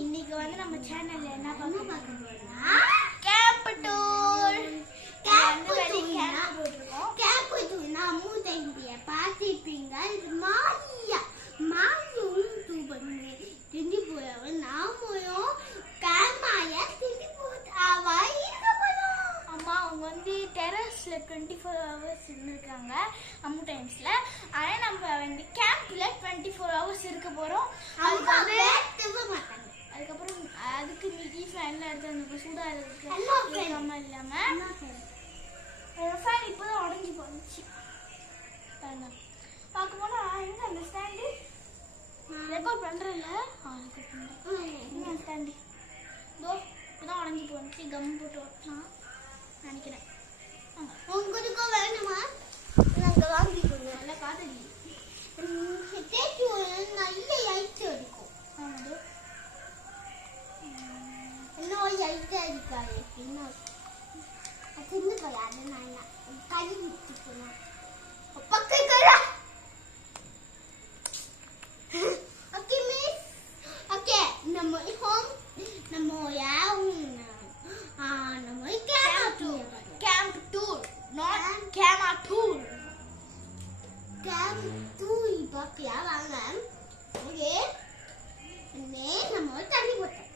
இன்னைக்கு வந்து நம்ம சேனல்ல என்ன பார்க்க போறோம்னா கேம்ப் டூர். கேம்ப் டூர்னா மூதைய பார்த்திருப்பீங்க. மாயும் தூபன்னு திண்டி போயவன் நாமயும் கேமாய திண்டி போட்டாவா இருக்க போறோம். அம்மா அவங்க வந்து டெரஸ்ல 24 hours இருக்காங்க அம்மு டைம்ஸ்ல. ஆனா நம்ம வந்து கேம்ப்ல 24 hours இருக்க போறோம். அதுக்கப்புறம் அதுக்கு மிதி ஃபேன்ல எடுத்து அந்த சூடா இருக்கு இல்லாம ஃபேன் இப்போதான் உடஞ்சி போச்சு. பார்க்க போனா எங்க அந்த ஸ்டாண்டு ரெக்கார்ட் பண்றேன்ல என்ன ஸ்டாண்டு இதோ இப்போதான் உடஞ்சி போச்சு. கம் போட்டு ஒட்டலாம் நினைக்கிறேன். உங்களுக்கு வேணுமா? நாங்கள் வாங்கிக்கோங்க. நல்லா காதலி நல்ல ஐட்டு இருக்கும். இன்னும் ஐட்டு இருக்காது. இன்னும் தின்னு போயாது. நான் கறி விட்டுக்கணும் பக்கம். Okay miss. ஓகே நம்ம ஹோம் நம்ம நம்ம கேம்ப் டூர் நாட் கேமா டூர். கேம்ப் டூர் பாப்பியா வாங்க. ஓகே நம்ம தண்ணி போட்டோம்.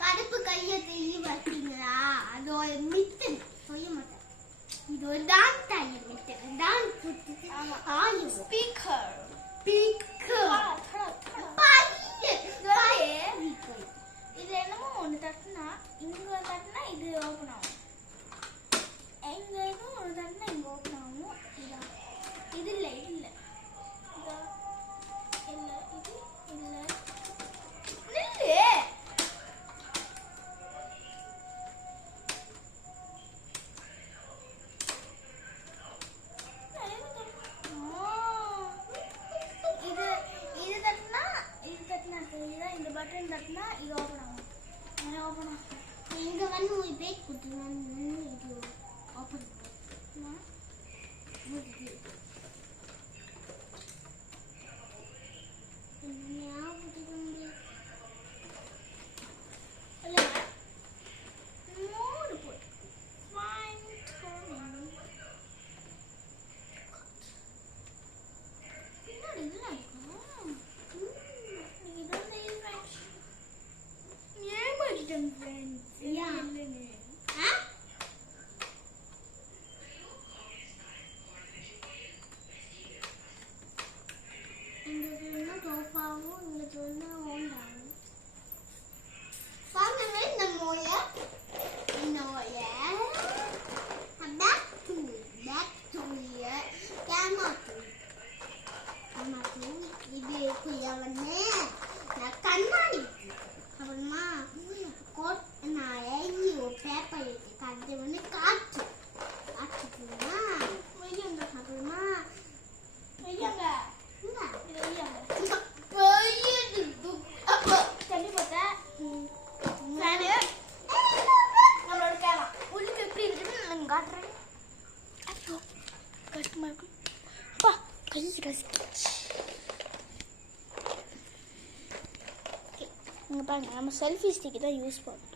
கருப்பு கைய தெரிய பார்த்தீங்களா? அதோட மித்து சொல்ல மாட்டேன். இது ஒரு தான் தாய் மித்து தான் ஸ்பீக்கர் இது என்னமோ ஒன்று தட்டினா இங்க தட்டினா இது ஓப்பன் ஆகும். எங்க எதுவும் ஒரு தட்டினா இங்க ஓப்பன் ஆகும். இது இல்லை இது இல்லை இல்லை இது இல்லை நில்லு. இந்த பட்டன் தட்டினா இது ஓப்பன் ஆகும். ஓப்பன் ஆகும். இங்கே வந்து ஒரு பிரேக் கொடுத்துருவாங்க. இது ஓப்பன் கண்ணாடி அப்புறமா நான் எழுதி ஒரு பேப்பர் எடுத்து அது வந்து காய்ச்சி காய்ச்சிட்டுனா வெய்யங்க. அப்புறமா வெய்யங்க தண்ணி போட்டேன். நம்மளோட கேலாம் உள்ளுக்கு எப்படி இருக்குன்னு நான் காட்டுறேன். ஐயோ கஷ்டமா இருக்கு. அப்பா கை ரசிச்சு இங்கே பாருங்க. நம்ம செல்ஃபி ஸ்டிக்கு தான் யூஸ் பண்ணுவோம்.